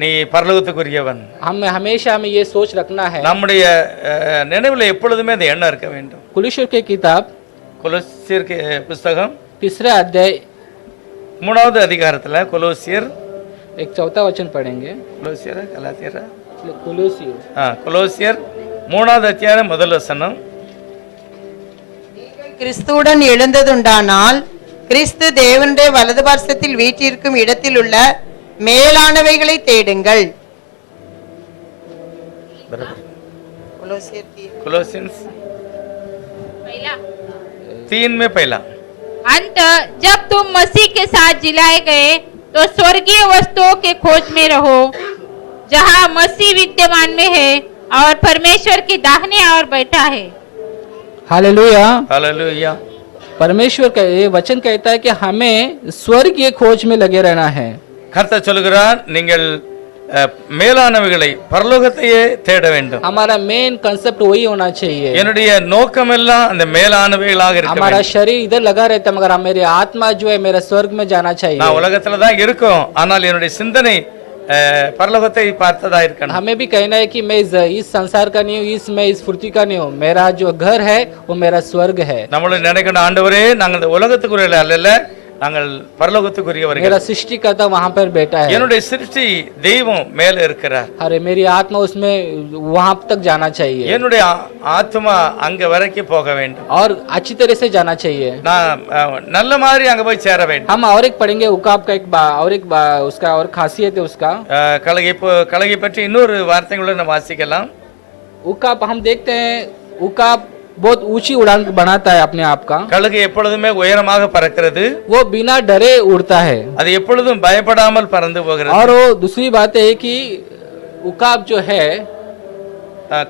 நீ பரலோகத்துக்குரியவன். हमेशा हमें ये सोच रखना है. நம்முடைய நினைவுல எப்பொழுதுமே அந்த எண்ணம் இருக்க வேண்டும். कुलुष्य की किताब கொலோசியர் புஸ்தகம் 3 अध्याय 3வது அதிகாரத்துல கொலோசியர் एक 4 वचन पढ़ेंगे. கொலோசியர் கலாத்தியர் कुलुष्य கொலோசியர் 3வது அத்தியாயம் முதல் வசனம். கிறிஸ்துவுடன் எழுந்ததுண்டானால் கிறிஸ்து தேவனுடைய வலது பார்சத்தில் வீற்றிருக்கும் இடத்தில் உள்ள மேலானவைகளை தேடுங்கள். कोलोसियंस 3 में पहला. अंत जब तुम मसीह के साथ जिलाए गए तो स्वर्गीय वस्तुओं के खोज में रहो जहाँ मसीह विद्यमान में है और परमेश्वर के दाहिने ओर बैठा है. हालेलुया. हालेलुया. परमेश्वर का ये वचन कहता है कि हमें स्वर्ग की खोज में लगे रहना है. கர்த்தர் சொல்கிறார், நீங்கள் மேலானவைகளை பரலோகத்தையே தேட வேண்டும். हमारा मेन कंसेप्ट वही होना चाहिए. என்னுடைய நோக்கம் எல்லாம் அந்த மேலானவைகளாக இருக்க हमारा வேண்டும். शरीर इधर लगा रहता है मगर मेरी आत्मा जो है मेरा स्वर्ग में जाना चाहिए. நான் உலகத்துல தான் இருக்கோம், ஆனால் என்னுடைய சிந்தனை பரலோகத்தை பார்த்ததா இருக்கணும். हमें भी कहना है कि मैं इस संसार का नहीं हूँ, मैं इस पृथ्वी का नहीं हूँ, मेरा जो घर है वो मेरा स्वर्ग है. நம்மளும் நினைக்கணும், ஆண்டவரே நாங்கள் இந்த உலகத்துக்குரிய அல்ல, நாங்கள் பரலோகத்துக்குரியவர்கள். मेरा सृष्टिकर्ता वहाँ पर बैठा है. என்னுடைய சிருஷ்டி தெய்வம் மேல இருக்கிறார். अरे मेरी आत्मा उसमें वहाँ तक जाना चाहिए என்னுடைய ஆத்மா அங்க வரைக்கும் போக வேண்டும். और अच्छी तरह से जाना चाहिए. நான் நல்ல மாதிரி அங்க போய் சேர வேண்டும். हम और एक पढ़ेंगे उकाब का उसका और खासियत है उसका. கலகை பற்றி இன்னொரு வார்த்தைகளை நம்ம வாசிக்கலாம். उकाब हम देखते हैं उकाब बहुत ऊंची उड़ान बनाता है अपने आप का. கழுகு எப்பொழுதுமே உயரமாக பறக்கிறது. वो बिना डरे उड़ता है. அது எப்பொழுதும் பயப்படாமல் பறந்து போகிறது. और वो दूसरी बात है कि उकाब जो है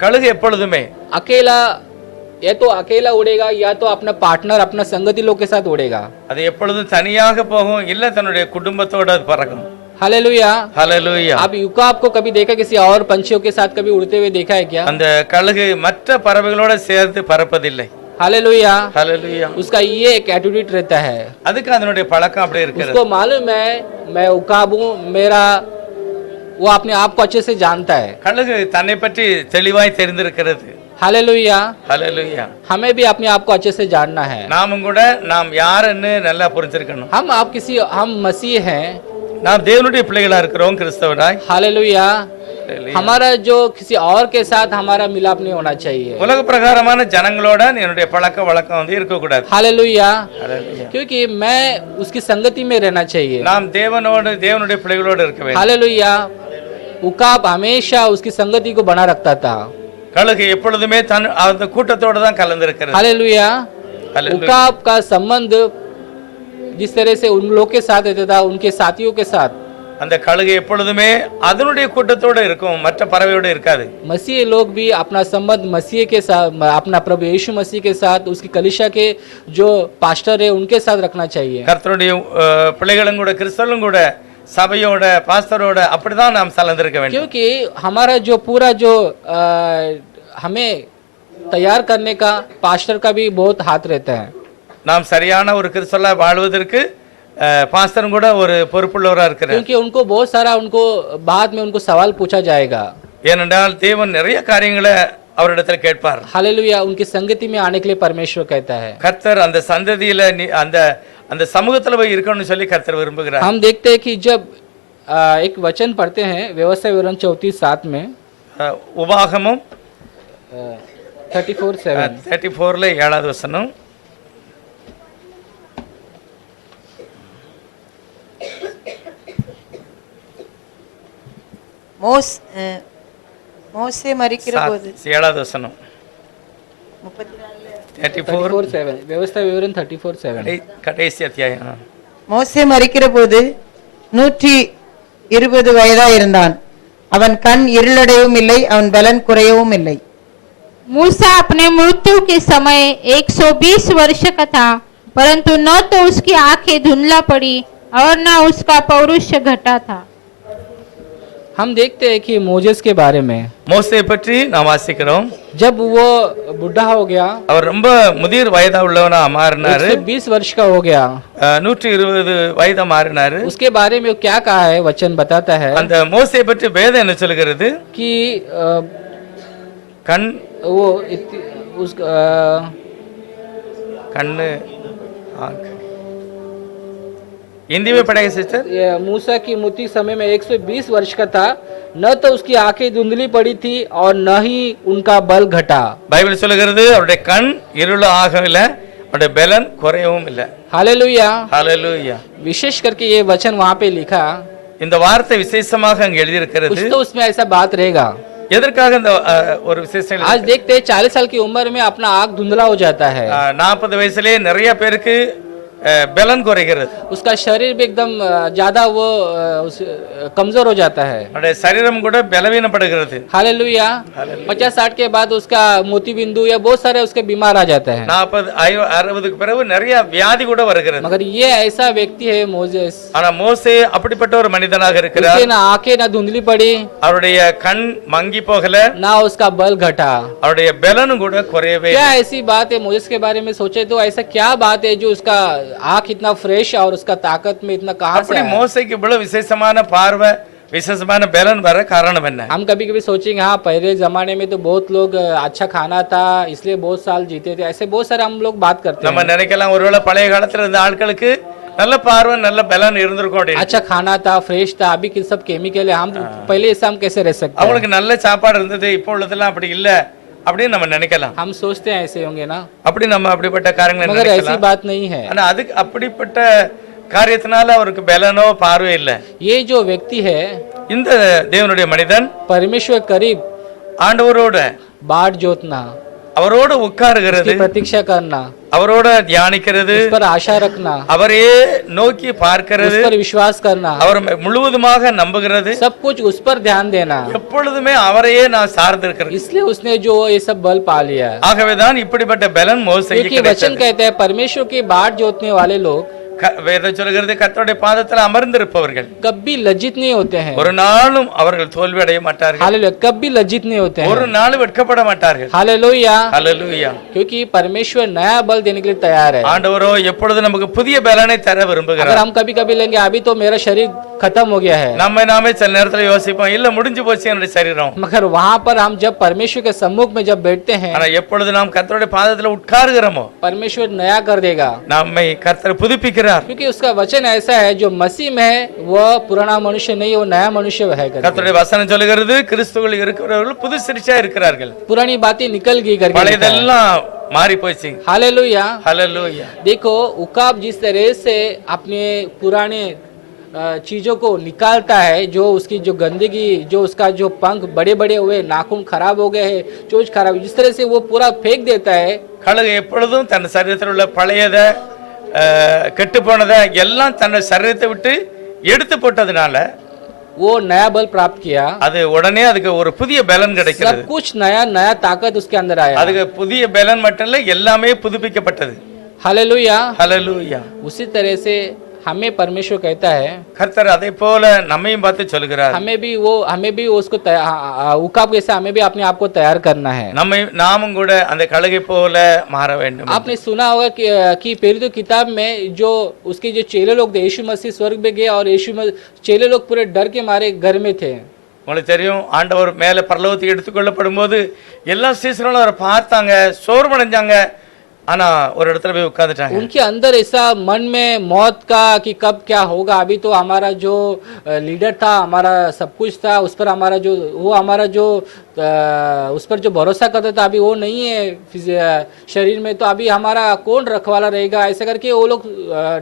கழுகு எப்பொழுதுமே अकेला या तो अकेला उड़ेगा या तो अपना पार्टनर अपना संगति लोग के साथ उड़ेगा. அது எப்பொழுதும் தனியாக போகும், இல்ல தன்னுடைய குடும்பத்தோட அது பறக்கும். हालेलुया. ஹalleluya. आप उकाब को कभी देखा किसी और पंछियों के साथ कभी उड़ते हुए देखा है क्या? அந்த कழுகு மற்ற பறவைகளோட சேர்த்து பறப்பதில்லை. हालेलुया. ஹalleluya. उसका ये एक एटीट्यूड रहता है. அதுக்கு அதனுடைய பழக்கம் அப்படி இருக்கிறது. उसको मालूम है मैं उकाब हूँ, मेरा वो अपने आप को अच्छे से जानता है. கழுகு தன்னை பற்றி தெளிவாய் தெரிந்திருக்கிறது. हालेलुया. ஹalleluya. हमें भी अपने आप को अच्छे से जानना है. நாமும் கூட நாம் யாருன்னு நல்லா புரிஞ்சிருக்கணும். हम मसीह हैं. நாம் தேவனுடைய பிள்ளைகளா இருக்கிறோம் கிறிஸ்தவராய். हालेलुया. हमारा जो किसी और के साथ हमारा मिलाप नहीं होना चाहिए. உலக பிரகாரமான ஜனங்களோட என்னுடைய பழக்க வழக்கம் வந்து இருக்க கூடாது. हालेलुया. ஹalleluya. क्योंकि मैं उसकी संगति में रहना चाहिए. நாம் தேவனுடைய பிள்ளைகளோடு இருக்க வேண்டும். हालेलुया. उकाब हमेशा उसकी संगति को बना रखता था. கழுகு எப்பொழுதுமே அந்த கூட்டத்தோட தான் கலந்திருக்கிறது. हालेलुया. हालेलुया. उकाब का संबंध जिस तरह से उन लोग के साथ रहता था, उनके साथियों के साथ, அந்த கழுகு எப்பொழுதுமே அதனுடைய கூட்டத்தோட இருக்கும், மற்ற பறவையோட இருக்காது. मसीह लोग भी अपना संबंध मसीह के साथ, अपना प्रभु यीशु मसीह के साथ, उसकी कलीसिया के जो पास्टर है उनके साथ रखना चाहिए. கர்த்தருடைய பிள்ளைகளும் கூட கிறிஸ்தவர்களும் கூட சபையோட பாஸ்டரோட அப்படிதான் நாம் கலந்திருக்க வேண்டும். क्योंकि हमारा जो पूरा जो हमें तैयार करने का पास्टर का भी बहुत हाथ रहता है. நாம் சரியான ஒரு கிறிஸ்தவரா வாழ்வதற்கு பாஸ்டரும் கூட ஒரு பொறுப்புள்ளவரா இருக்கிறார். क्योंकि उनको बहुत सारा उनको बाद में उनको सवाल पूछा जाएगा. ஏனென்றால் தேவன் நிறைய காரியங்களை அவரிடத்தில் கேட்பார். हालेलुया. उनकी संगति में आने के लिए परमेश्वर कहता है. கர்த்தர் அந்த சந்ததியில அந்த அந்த சமூகத்துல போய் இருக்கணும்னு சொல்லி கர்த்தர் விரும்புகிறார். हम देखते हैं कि जब एक वचन पढ़ते हैं व्यवस्था विवरण 34:7 में உபாகமம் 34:7 34ல 7வது வசனம். மோசே மரிக்கிற போது 7வது வசனம் 34 34:7 व्यवस्था विवरण 34:7 கடைசி அத்தியாயம். மோசே மரிக்கிற போது 120 வயதாயிருந்தான். அவன் கண் இருளடையவும் இல்லை, அவன் பலன் குறையவும் இல்லை. मूसा अपने मृत्यु के समय 120 वर्ष का था, परंतु न तो उसकी आंखें धुंधला पड़ी और न उसका पौरुष घटा था. हम देखते हैं कि मोजेस के बारे में மோசே பற்றி நாம் வாசிக்கிறோம். जब वो बुढ़ा हो गया, அவர் ரொம்ப முதிர் வயதா உள்ளவனா மாறினாரு. 120 वर्ष का हो गया, 120 வயதா மாறினாரு. उसके बारे में वो क्या कहा है वचन बताता है அந்த மோசே பற்றி வேதம் என்ன சொல்கிறது? कि கண் वो उस கண்ணு आंख हिंदी में पढ़ेगा सिस्टर. मूसा की मृत्यु समय में 120 वर्ष का था, न तो उसकी आंखें धुंधली पड़ी थी और न ही उनका बल घटा. பைபிள் சொல்கிறது அவருடைய கண் இருள ஆகவில்லை, அவருடைய பலன் குறையவும் இல்லை. हालेलुया. ஹalleluya. विशेष करके ये वचन वहाँ पे लिखा, இந்த வார்த்தை விசேஷமாக அங்க எழுதி இருக்கிறது. कुछ तो उसमें ऐसा बात रहेगा. எதற்காக இந்த ஒரு விசேஷம்? आज देखते हैं 40 साल की उम्र में अपना आंख धुंधला हो जाता है, 40 வயசுலயே நிறைய பேருக்கு பலன் குறைகிறது. उसका शरीर भी एकदम ज्यादा वो कमजोर हो जाता है. அவருடைய சரீரம் கூட பலவீனப்படுகிறது. हालेलुया. 50-60 के बाद उसका मोती बिंदु या बहुत सारे उसके बीमार आ जाता है. 40-60க்கு பிறகு நிறைய வியாதி கூட வருகிறது. मगर ये ऐसा व्यक्ति है मोजेस, ஆனா மோசே அப்படிப்பட்ட ஒரு மனிதனாக இருக்கிறார். उसके ना आंखें ना धुंधली पड़ी, அவருடைய கண் மங்கி போகல, ना उसका बल घटा. அவருடைய பலனும் கூட குறையவே. क्या ऐसी बात है मोजेस के बारे में सोचे तो ऐसा क्या बात है जो उसका आंख इतना फ्रेश और उसका ताकत में इतना कहां से அப்படி आया? மோசேக்கு இவ்வளவு விசேஷமான பார்வை, விசேஷமான பலன் வர காரணம் என்ன? हम कभी कभी सोचेंगे हाँ पहले जमाने में तो बहुत लोग अच्छा खाना था इसलिए बहुत साल जीते थे, ऐसे बहुत सारे हम लोग बात करते நம்ம हैं. நினைக்கலாம் ஒருவேளை பழைய காலத்துல இருந்த ஆட்களுக்கு நல்ல பார்வை நல்ல பலன் இருந்திருக்கும் அப்படின்னு. अच्छा खाना था, फ्रेश था, अभी के सब केमिकल है, हम पहले ऐसा हम कैसे रह सकते हैं? அவங்களுக்கு நல்ல சாப்பாடு இருந்தது, இப்போ உள்ளதெல்லாம் அப்படி இல்ல அப்படின்னு நம்ம நினைக்கலாம். हम सोचते हैं ऐसे होंगे ना, அப்படி நம்ம அப்படிப்பட்ட காரியங்களை मगर ऐसी நினைக்கலாம். बात नहीं है. ஆனா அதுக்கு அப்படிப்பட்ட காரியத்தினால அவருக்கு பலனோ பார்வை இல்லை. ये जो व्यक्ति है இந்த தேவனுடைய மனிதன் परमेश्वर करीब ஆண்டவரோட बाट जोतना, அவரோட உட்காருகிறது, उसकी प्रतीक्षा करना, அவரோட தியானிக்கிறது, उस पर आशा रखना, அவரே நோக்கி उस பார்க்கிறது, पर विश्वास करना, அவர் முழுவதுமாக நம்புகிறது, सब कुछ उस पर ध्यान देना, எப்பொழுதுமே அவரையே நான் சார்ந்திருக்கிறது. इसलिए उसने जो ये सब बल पा लिया है. ஆகவேதான் இப்படிப்பட்ட பலன் மோசேக்கு क्योंकि वचन கிடைத்தது. कहते हैं परमेश्वर की बाट जोतने वाले लोग வேதம் சொல்கிறது கர்த்தருடைய பாதத்தில் அமர்ந்திருப்பவர்கள் कभी लज्जित नहीं होते हैं. ஒரு நாளும் அவர்கள் தோல்வி அடைய மாட்டார்கள், हालेलुया. कभी लज्जित नहीं होते ஒரு हैं. நாளும் வெட்கப்பட மாட்டார்கள். हालेलुया. ஹalleluya. क्योंकि परमेश्वर नया बल देने के लिए तैयार है. ஆண்டவரோ எப்பொழுது நமக்கு புதிய பலனை தர अगर விரும்புகிறார். हम कभी कभी लेंगे अभी तो मेरा शरीर खत्म हो गया है, நம்ம நாமே சில நேரத்துல யோசிப்போம், இல்ல முடிஞ்சு போச்சு என்னுடைய சரீரம். मगर वहां पर हम जब परमेश्वर के सम्मुख में जब बैठते हैं ஆனா எப்பொழுது நாம் கர்த்தருடைய பாதத்துல உட்காருகிறோமோ परमेश्वर नया कर देगा. நம்மை கர்த்தர் புதுப்பிக்கிறார். क्योंकि उसका वचन ऐसा है जो मसीह में है वह पुराना मनुष्य नहीं, वो नया मनुष्य है करके. கர்த்தருடைய வசனம் சொல்லுகிறது கிறிஸ்துவில் இருக்கிறவர்கள் புது சிருஷ்டியா இருக்கிறார்கள், पुरानी बातें निकल गई करके लिखा है. பழையதெல்லாம் மாறி போச்சு. हालेलुया. ஹalleluya. देखो उकाब जिस तरह से अपने पुराने चीजों को निकालता है, जो उसकी जो गंदगी, जो उसका जो पंख बड़े बड़े हुए, नाखून खराब हो गए हैं, चोंच खराब, जिस तरह से वो पूरा फेंक देता है, கழுகு எப்பொழுதும் தன் சரீரத்தில் உள்ள பழையத கெட்டு போனதை எல்லாம் தன் சரீரத்தை விட்டு எடுத்து போட்டதுனால वो नया बल प्राप्त किया, அது உடனே அதுக்கு ஒரு புதிய பலன் கிடைக்கிறது. सब कुछ नया नया ताकत उसके अंदर आया. அதுக்கு புதிய பலன் மட்டும் இல்ல, எல்லாமே புதுப்பிக்கப்பட்டது. हालेलुया. ஹalleluya. उसी तरह से हमें परमेश्वर कहता है, கர்த்தர் அதை போல நம்மையும் பார்த்து சொல்கிறார், हमें भी उसको उकाब जैसे हमें भी अपने आप को तैयार करना है. நாமும் கூட அந்த கழுகை போல மாற வேண்டும். आपने सुना होगा कि पहली तो किताब में जो उसके जो चेले लोग थे, यीशु मसीह स्वर्ग में गए और चेले लोग पूरे डर के मारे घर में थे. உங்களுக்கு தெரியும், ஆண்டவர் மேல பரலோகத்துக்கு எடுத்துக்கொள்ளப்படும் போது எல்லா சீசர்களும் அவரை பார்த்தாங்க, சோர்வடைஞ்சாங்க, ஆனா ஒரு இடத்துல போய் உட்கார்ந்துட்டாங்க. उनके अंदर ऐसा मन में मौत का कि कब क्या होगा, अभी तो हमारा जो लीडर था, हमारा सब कुछ था, उस पर हमारा जो वो हमारा जो उस पर जो भरोसा करता था, अभी वो नहीं है शरीर में, तो अभी हमारा कौन रखवाला रहेगा, ऐसे करके वो लोग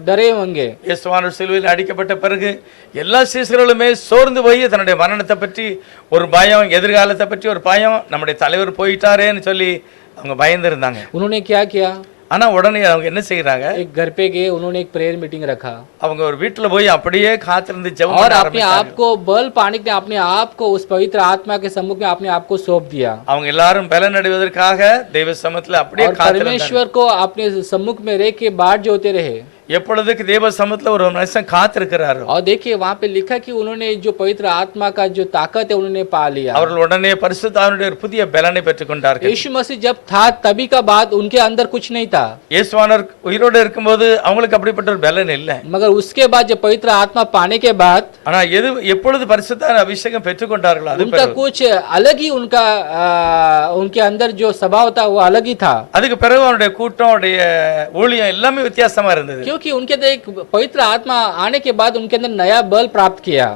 डरे होंगे। இயேசுவானவர் சிலுவையில் அடிக்கப்பட்ட பிறகு எல்லா சீசர்களுமே சோர்ந்து போய் தன்னுடைய மரணத்தை பற்றி ஒரு பயம், எதிர்காலத்தை பற்றி ஒரு பயம், நம்முடைய தலைவர் போயிட்டாரேன்னு சொல்லி அவங்க பயந்து இருந்தாங்க. उन्होंने क्या किया, ஆனா உடனே அவங்க என்ன செய்யறாங்க, एक घर पे गए, उन्होंने एक प्रेयर मीटिंग रखा அவங்க ஒரு வீட்டுல போய் அப்படியே காத்திருந்து ஜெபம் और பண்ண अपने ஆரம்பிச்சாங்க. आप को बल पाने के लिए अपने आप को उस पवित्र आत्मा के सम्मुख में अपने आप को सौंप दिया அவங்க எல்லாரும் பலன் அடைவதற்காக தெய்வ சமூகத்துல அப்படியே और காத்திருந்தாங்க. परमेश्वर को अपने सम्मुख में रह के बाट जोते रहे। எப்பொழுதுக்கு தேவ சமூகத்துல ஒரு மனுஷன் காத்திருக்கிறாரோ और देखिए वहां पे लिखा कि उन्होंने जो पवित्र आत्मा का जो ताकत है उन्होंने पा लिया। அவர்கள் உடனே பரிசுத்தாவினுடைய ஒரு புதிய பலனை பெற்றுக்கொண்டார்கள். यीशु मसीह जब था तभी का बाद उनके अंदर कुछ नहीं था, இயேசுவானவர் உயிரோடு இருக்கும்போது அவங்களுக்கு அப்படிப்பட்ட ஒரு பலன் இல்லை. मगर उसके बाद जब पवित्र आत्मा पाने के बाद ஆனா எப்பொழுது பரிசுத்தாவின் அபிஷேகம் பெற்றுக்கொண்டார்களோ அது उनका कुछ अलग ही उनका उनके अंदर जो स्वभाव था वो अलग ही था, அதுக்கு பிறகு அவனுடைய கூட்டம், அவருடைய ஊழியம் எல்லாமே வித்தியாசமா இருந்தது. क्योंकि उनके अंदर एक पवित्र आत्मा आने के बाद उनके अंदर नया बल प्राप्त किया,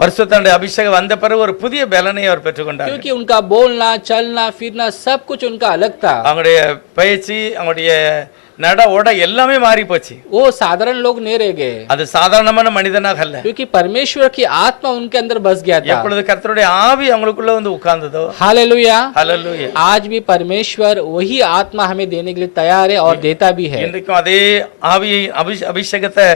பரிசுத்தாவினுடைய அபிஷேகம் வந்த பிறகு ஒரு புதிய பலனை அவர் பெற்றுக்கொண்டார். क्योंकि उनका बोलना चलना फिरना सब कुछ उनका अलग था। அவங்களுடைய பயிற்சி, அவங்களுடைய நட ஓட எல்லாமே மாறி போச்சு. वो साधारण लोग नहीं रह गए, அது சாதாரணமான மனிதனாக அல்ல. क्योंकि परमेश्वर की आत्मा उनके अंदर बस गया था। எப்பொழுது கர்த்தருடைய ஆவி அவங்களுக்குள்ள வந்து உட்கார்ந்ததோ, हालेलुया, ஹல்லேலூயா, आज भी परमेश्वर वही आत्मा हमें देने के लिए तैयार है और देता भी है। இன்றைக்கும் அதே ஆவியை அபிஷேகத்தை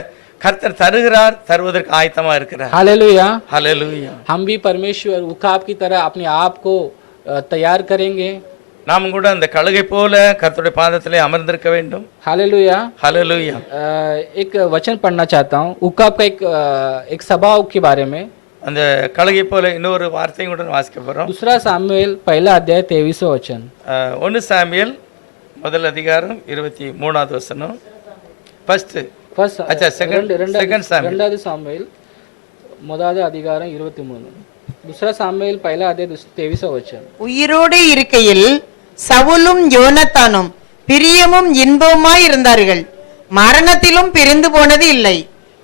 கர்த்தர் தருகிறார், தருவதற்கு ஆயத்தமா இருக்கிறார். हालेलुया, ஹல்லேலூயா. हम भी परमेश्वर उकाब की तरह अपने आप को तैयार करेंगे। நாம் கூட அந்த கழுகை போல கர்த்தருடைய பாதத்திலே அமர்ந்திருக்க வேண்டும். हालेलुया, ஹல்லேலூயா. एक वचन पढ़ना चाहता हूँ उकाब का एक स्वभाव के बारे में। அந்த கழுகை போல இன்னொரு வார்த்தையும் கூட வாசிக்க போறோம். दूसरा सामुएल पहला अध्याय 23वां वचन। 1 சாமுவேல் முதல் அதிகாரம் 23வது வசனம். ஃபர்ஸ்ட் अच्छा, second Samuel. రెండవది సాముయేల్ మొదటి అధికారం 23. दूसरा सामुएल पहला अध्याय 23वां वचन। உயிரோடு இருக்கையில் சவுலும் யோனத்தானும் பிரியமும் இன்பமுமாய் இருந்தார்கள், மரணத்திலும் பிரிந்து போனது இல்லை.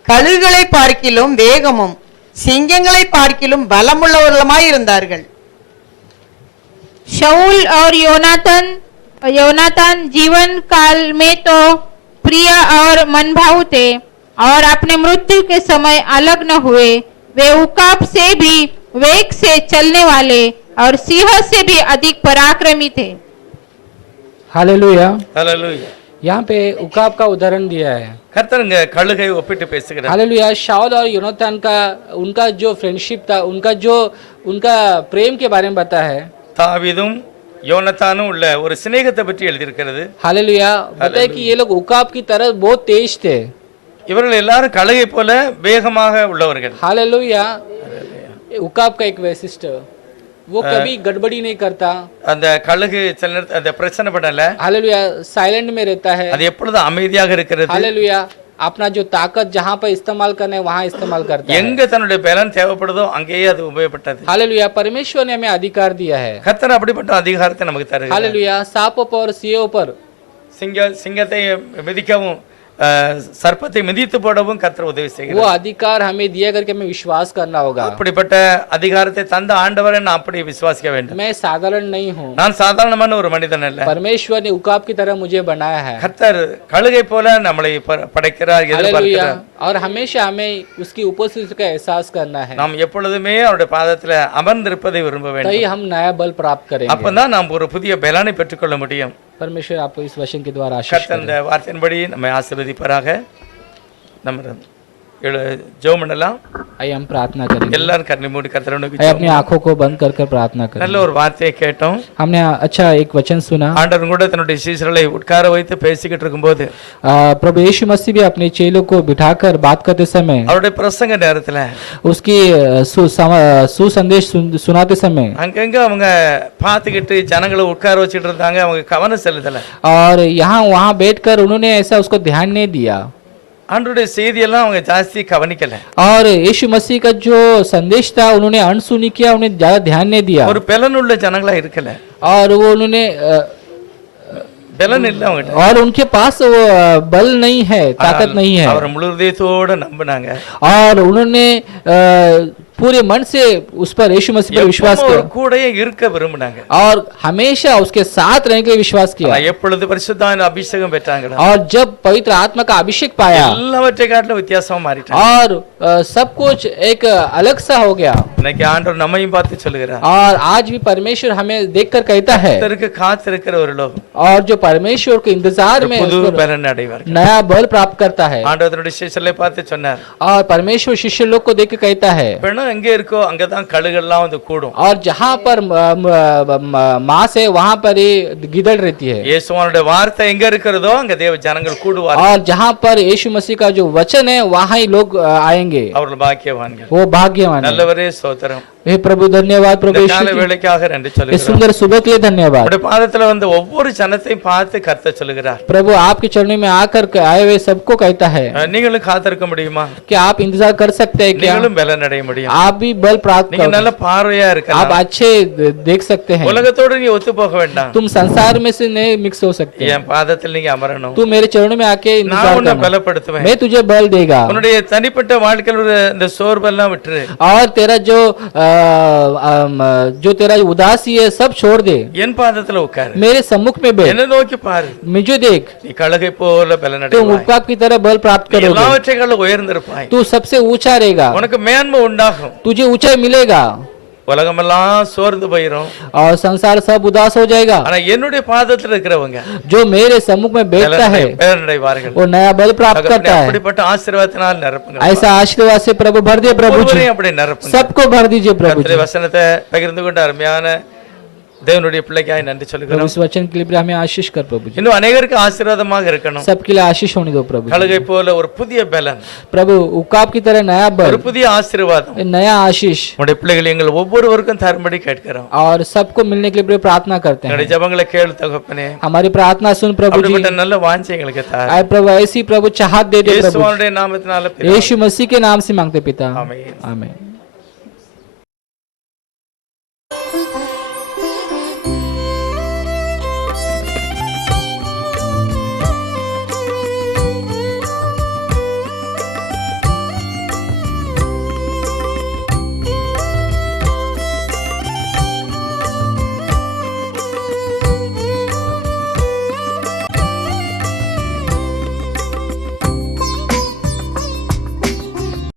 கழுகுகளை பார்க்கிலும் வேகமும் சிங்கங்களை பார்க்கிலும் பலமுள்ளவர்களுமாய் இருந்தார்கள். शाऊल और योनातान जीवन काल में तो प्रिय और मनभाऊ थे और अपने मृत्यु के समय अलग न हुए। वे उकाब से भी वेग से चलने वाले और सिंह से भी अधिक पराक्रमी थे। हालेलुया, ஹல்லேலூயா. यहाँ पे उकाब का उदाहरण दिया है। கர்த்தர் இங்க கழுகை ஒப்பிட்டு பேசுகிறார். हालेलुया, शाऊल और योनातान का उनका जो फ्रेंडशिप था, उनका प्रेम के बारे में बताया है। தாவீதும் யோனத்தானும் உள்ள ஒரு சிநேகத்தை பற்றி எழுதியிருக்கிறது. हालेलुया, बताया कि ये लोग उकाब की तरह बहुत तेज थे। இவர்கள் எல்லாரும் கழுகை போல வேகமாக உள்ளவர்கள். हालेलुया, उकाब का एक वैशिष्ट, वो कभी गड़बड़ी नहीं करता। அந்த கழுகு சில நேரத்துல அந்த பிரச்சனை பண்ணல, हालेलुया, साइलेंट में रहता है। அது எப்பொழுதும் அமைதியாக இருக்கிறது. हालेलुया, अपना जो ताकत जहाँ पर इस्तेमाल करना है वहाँ इस्तेमाल करता है। எங்க தன்னுடைய பலன் தேவைப்படுதோ அங்கேயே அது உபயோகப்பட்டது. हालेलुया, परमेश्वर ने हमें अधिकार दिया है। கர்த்தர் அப்படிப்பட்ட அதிகாரத்தை நமக்கு தருகிறார். हालेलुया, सांपों पर सिंहों पर, சிங்கத்தை மிதிக்கவும் சர்ப்பத்தை மிதித்து போடவும் கர்த்தர் உதவி वो செய்கிறார். अधिकार हमें दिया करके हमें विश्वास करना होगा। அப்படிப்பட்ட அதிகாரத்தை தந்த ஆண்டவரை நான் அப்படி விசுவாசிக்க வேண்டும். मैं साधारण नहीं हूँ, நான் சாதாரணமான ஒரு மனிதன் அல்ல. परमेश्वर ने उकाब की तरह मुझे बनाया है। கர்த்தர் கழுகை போல நம்மளை படைக்கிறார், हालेलुया, எதிர்பார்க்கிறார். और हमेशा हमें उसकी उपस्थिति का एहसास करना है, நாம் எப்பொழுதுமே அவருடைய பாதத்துல அமர்ந்திருப்பதை விரும்ப வேண்டும். तभी हम नया बल प्राप्त करेंगे। அப்பதான் நாம் ஒரு புதிய பலனை பெற்றுக்கொள்ள முடியும். परमेश्वर आपको इस वचन के द्वारा आशीष கர்த்தர் இந்த வார்த்தையின்படி நம்மை ஆசீர்வதிப்பாராக. நம்ம ஜெபம் பண்ணலாம். आइए हम प्रार्थना करेंगे। எல்லாரும் கண்ணை மூடி கர்த்தரை நோக்கி आइए अपनी आंखों को बंद कर प्रार्थना करें। நல்ல ஒரு வார்த்தையை கேட்டோம். हमने अच्छा एक वचन सुना। ஆண்டவர் கூட தன்னுடைய சீஷர்களை உட்கார வைத்து பேசிக்கிட்டு இருக்கும்போது प्रभु यीशु मसीह भी अपने चेलों को बिठाकर बात करते समय, அவருடைய பிரசங்க நேரத்துல उसकी सुसंदेश सुनाते समय, அங்கங்க அவங்க பார்த்துக்கிட்டு ஜனங்களை உட்கார வச்சுட்டு இருந்தாங்க, அவங்க கவனம் செலுத்தல. और यहाँ वहाँ बैठकर उन्होंने ऐसा उसको ध्यान नहीं दिया, ஆண்டவருடைய செய்தியெல்லாம் அவங்க ஜாஸ்தி கவனிக்கல. और यीशु मसीह का जो संदेश था उन्होंने अनसुनी किया, उन्हें ज्यादा ध्यान नहीं दिया, ஒரு பலனுள்ள ஜனங்களா இருக்கல. और वो उन्होंने பலன் இல்லை அவங்ககிட்ட. और उनके पास वो बल नहीं है, ताकत नहीं है, அவரை முழு இதயத்தோட நம்பினாங்க. और उन्होंने पूरे मन से उस पर यीशु मसीह पर विश्वास எப்பவும் किया அவர் கூடயே இருக்க விரும்பினாங்க. और हमेशा उसके साथ रहने के लिए विश्वास किया। ஆனா எப்பொழுது பரிசுத்தாவின் அபிஷேகம் பெற்றாங்களோ, और जब पवित्र आत्मा का अभिषेक पाया எல்லாவற்றை காட்டிலும் வித்தியாசமா மாறிட்டாங்க. और सब कुछ एक अलग सा हो गया। இன்னைக்கு ஆண்டவர் நம்மையும் பார்த்து சொல்லுகிறார், और आज भी परमेश्वर हमें देखकर कहता है, கர்த்தருக்கு காத்திருக்கிறவர்களோ और जो परमेश्वर के इंतजार में புது उस पर பலன் அடைவார்கள். नया बल प्राप्त करता है। ஆண்டவர் தன்னுடைய சிஷ்யர்களை பார்த்து சொன்னார், और परमेश्वर शिष्य लोग को देख के कहता है, பெண்ணு எங்கே இருக்கோ அங்கதான் கழுகெல்லாம் வந்து கூடும். और जहाँ पर मांस है वहाँ पर ही गिदड़ रहती है। இயேசுவினுடைய வார்த்தை எங்க இருக்கிறதோ அங்க தேவ ஜனங்கள் கூடுவார்கள். और जहाँ पर यीशु मसीह का जो वचन है वहाँ ही लोग आएंगे, அவர்கள் பாக்கியவான்கள். वो भाग्यवान है। நல்லவரே ஸ்தோத்திரம். हे प्रभु धन्यवाद, प्रभु இந்த கால यीशु வேளைக்காக நன்றி इस சொல்லுகிறேன். सुंदर सुबह के लिए धन्यवाद। உடைய பாதத்துல வந்து ஒவ்வொரு ஜனத்தையும் பார்த்து கர்த்தர் சொல்லுகிறார், प्रभु आपके चरणों में आकर आए हुए सबको कहता है, நீங்களும் காத்திருக்க முடியுமா? क्या आप इंतजार कर सकते हैं? क्या நீங்களும் பலன் அடைய முடியும்? आप भी बल प्राप्त நீங்க कर, நல்ல பார்வையா आप இருக்கலாம். अच्छे देख सकते हैं। உலகத்தோடு நீ ஒத்து போக வேண்டாம். तुम संसार में से नहीं मिक्स हो सकते। என் பாதத்தில் நீங்க அமரணும். तू मेरे चरणों में आके நான் इंतजार உன்னை करना, பலப்படுத்துவேன். मैं तुझे बल देगा। உன்னுடைய தனிப்பட்ட வாழ்க்கையில் ஒரு இந்த சோர்வெல்லாம் விட்டுரு. और तेरा जो तेरा उदासी है सब छोड़ दे, என் பாதத்துல உட்காரு. मेरे सम्मुख में बैठ, என்ன நோக்கி பாரு. मुझे देख, நீ கழுகை போல பலன் तुम அடைவாய். उपकाप की तरह बल प्राप्त நீ करोगे, எல்லாவற்றையும் உயர்ந்திருப்பாய். तू सबसे ऊंचा रहेगा, உனக்கு மேன்மை உண்டாகும். तुझे ऊंचाई मिलेगा, உலகமெல்லாம் சோர்ந்து போயிரும். और संसार सब उदास हो जाएगा। ஆனா என்னுடைய பாதத்துல இருக்கிறவங்க जो मेरे सम्मुख में बैठता है பலன் அடைவார்கள். वो नया बल प्राप्त करता है। அப்படிப்பட்ட ஆசீர்வாதத்தினால் நிரப்புங்க. ऐसा आशीर्वाद से प्रभु भर दे प्रभु जी, ஒவ்வொருவரையும் அப்படி நிரப்புங்க. सबको भर दीजिए प्रभु जी। கர்த்தருடைய வசனத்தை பகிர்ந்து கொண்ட அருமையான தேவனுடைய பிள்ளைக்காய் நன்றி प्रभु சொல்லுகிறோம். इस वचन के लिए हमें आशीष कर प्रभु जी, இன்னும் अनेகருக்கு ஆசீர்வாதமாக இருக்கணும். सबके लिए आशीष होने दो प्रभु जी। கழுகை போல ஒரு புதிய பலன், प्रभु उकाब की तरह नया ஒரு बल, புதிய ஆசீர்வாதம் नया आशीष, உடைய பிள்ளைகள் எங்கள் ஒவ்வொருவருக்கும் தரும்படி கேட்கிறோம். और सबको मिलने के लिए प्रभु प्रार्थना करते हैं। எங்களுடைய ஜெபங்களை கேளு தகப்பனே. हमारी प्रार्थना सुन प्रभु जी, அப்படிப்பட்ட நல்ல வாஞ்சை எங்களுக்கு தாரு. आए प्रभु ऐसी प्रभु चाहत दे दे प्रभु, இயேசுவினுடைய நாமத்தினால பிதாவே. यीशु मसीह के नाम से मांगते पिता, आमीन. आमीन।